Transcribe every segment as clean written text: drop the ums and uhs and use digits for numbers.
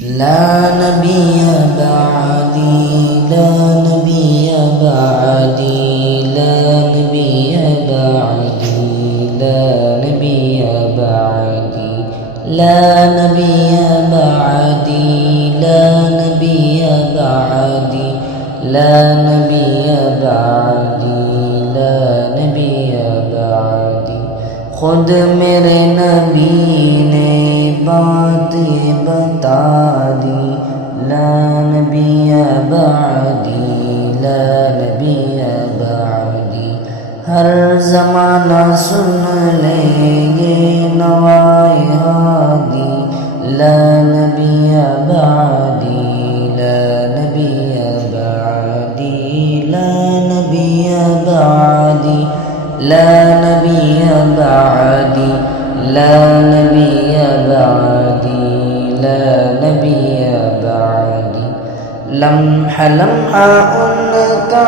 لا نبي بعدي لا نبي بعدي لا نبي بعدي لا نبي بعدي لا نبي بعدي لا نبي بعدي لا نبي بعدي لا نبي بعدي خود میرے نبی نے بات یہ بتا دی لا نبی بعدی لا نبی بعدی ہر زمانہ سن لیں گے نوائے ہادی لا نبی بعدی لا نبی بعدی لا نبی بعدی لا نبی بعدی لا نبی بعدی لا نبی بعدی لمحہ لمحہ ان کا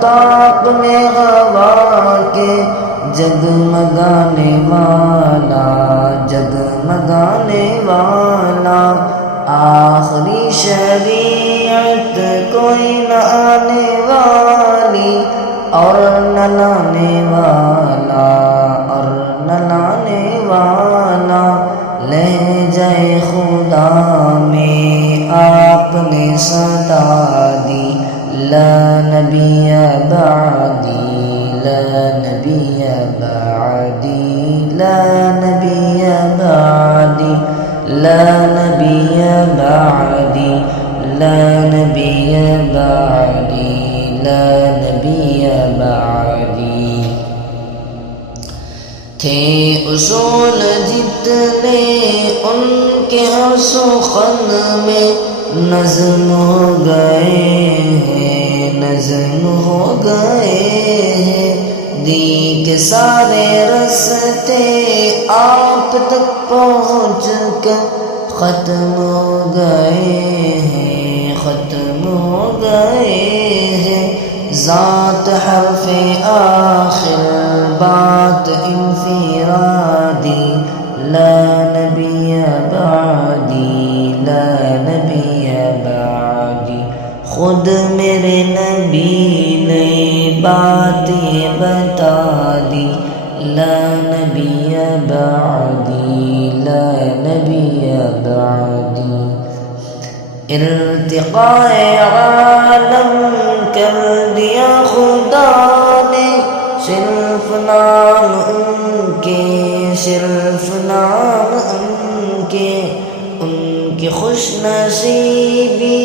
طاق میں ہوا کے جگمگانے والا جگمگانے والا آخری شریعت کوئی نہ آنے والی اور نہ لانے والا اور نہ لانے والا لہجۂ خدا میں آپ نے صدا دی لا نبی بعدی لا نبی بعدی لا نبی بعدی لا نبی بعدی لا نبی بعدی لا نبی بعدی تھے اصول جتنے ان کے ہر سخن میں نظم ہو گئے ہیں نظم ہو گئے ہیں دی کے سارے رستے آپ تک پہنچ کر ختم ہو گئے ہیں ختم ہو گئے ہیں ذات حرف آخر بات انفرادی لا نبی بعدی لا نبی بعدی خود میرے نبی نے بات یہ بتا دی لا نبی بعدی لا نبی بعدی ارتقاء عالم کر دیا خدا نے صرف نام ان کے صرف نام ان کے خوش نصیبی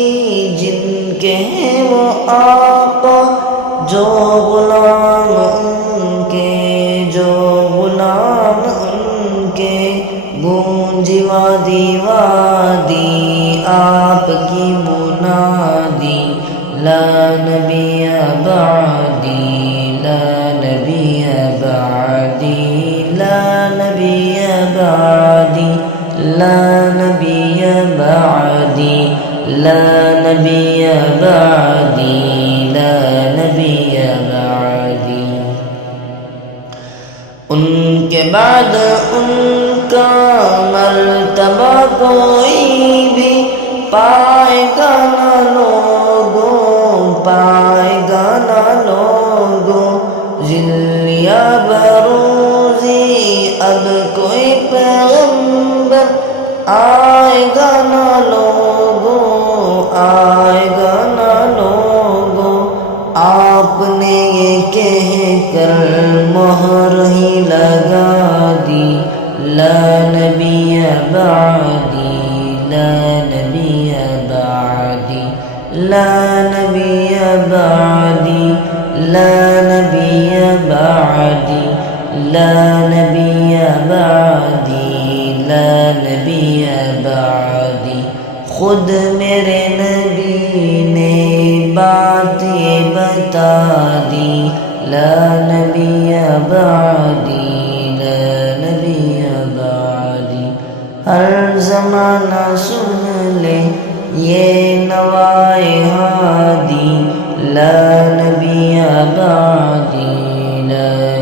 جن کے ہیں وہ آقا جو غلام ان کے جو غلام ان کے گونجی وادی وادی آپ کی منادی لا نبی بعدی لا نبی بعدی لا نبی بعدی لا نبی بعدی لا نبی بعدی لا نبی بعدی ان کے بعد ان کا مرتبہ کوئی بھی پائے گا نہ لوگوں پائے گا نہ لوگوں ذلیا بروزی اب کوئی پیغمبر آئے گا نہ لوگوں آئے گا نہ لوگوں آپ نے یہ کہہ کر مہر ہی لگا دی لا نبی بعدی لا نبی بعدی لا نبی بعدی لا نبی بعدی لا نبی بعدی لا نبی بعدی خود میرے نبی نے بات یہ بتا دی لا نبی بعدی لا نبی بعدی ہر زمانہ سن لے یہ نوائے ہادی لا نبی بعدی لا